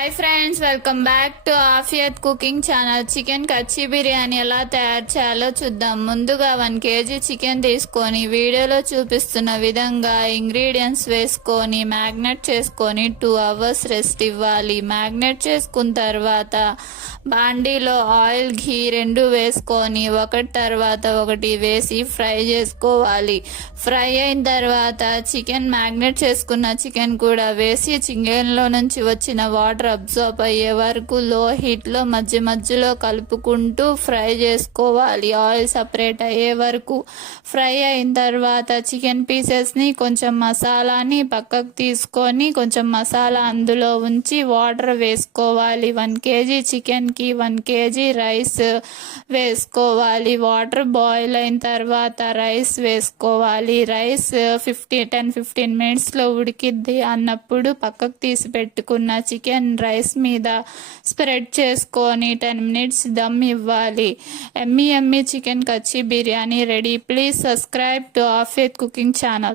Hi friends, welcome back to Aafiyat cooking channel. Chicken kachchi biryani ఎలా తయారు చేయాలో చూద్దాం. ముందుగా 1 kg చికెన్ తీసుకొని వీడియోలో చూపిస్తున్న విధంగా ఇంగ్రీడియంట్స్ వేసుకొని మ్యాగ్నెట్ చేసుకొని 2 hours రెస్ట్ ఇవ్వాలి. మ్యాగ్నెట్ చేసుకున్న తర్వాత బాండీలో ఆయిల్ ఘీ 2 వేసుకొని ఒకటి తర్వాత ఒకటి వేసి ఫ్రై చేసుకోవాలి. ఫ్రై అయిన తర్వాత చికెన్ మ్యాగ్నెట్ చేసుకున్న చికెన్ కూడా వేసి చికెన్లో నుంచి వచ్చిన వాటర్ అబ్జర్వ్ అయ్యే వరకు లో హీట్లో మధ్యలో కలుపుకుంటూ ఫ్రై చేసుకోవాలి. ఆయిల్ సపరేట్ అయ్యే వరకు ఫ్రై అయిన తర్వాత చికెన్ పీసెస్ని కొంచెం మసాలాని పక్కకు తీసుకొని కొంచెం మసాలా అందులో ఉంచి వాటర్ వేసుకోవాలి. 1 kg చికెన్కి 1 kg రైస్ వేసుకోవాలి. వాటర్ బాయిల్ అయిన తర్వాత రైస్ వేసుకోవాలి. రైస్ 10-15 మినిట్స్లో ఉడికిద్ది అన్నప్పుడు పక్కకు తీసి పెట్టుకున్న చికెన్ రైస్ మీద స్ప్రెడ్ చేసుకొని 10 minutes దమ్ ఇవ్వాలి. ఎమ్మీ chicken kachchi biryani ready. Please subscribe to Aafiyat cooking channel.